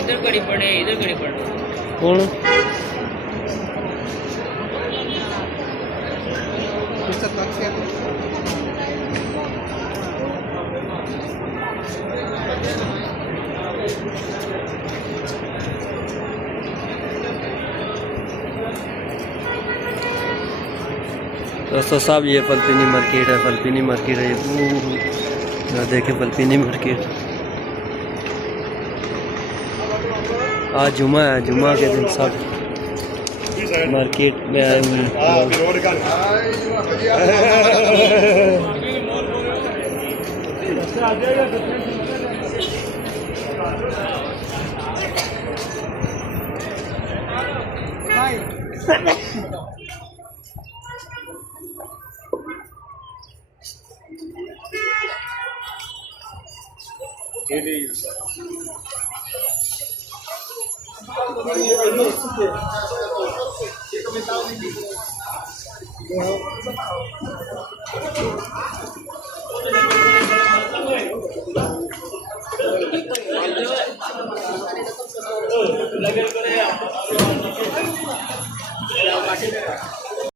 इधर कड़ी पड़े इधर कड़ी पड़े कौन दोस्तों साहब ये फलपीनी मार्केट है। फलपीनी मार्केट है ये देखे फलपीनी मार्केट। आज जुमा है, जुमा के दिन सब मार्केट में आए हुए हैं।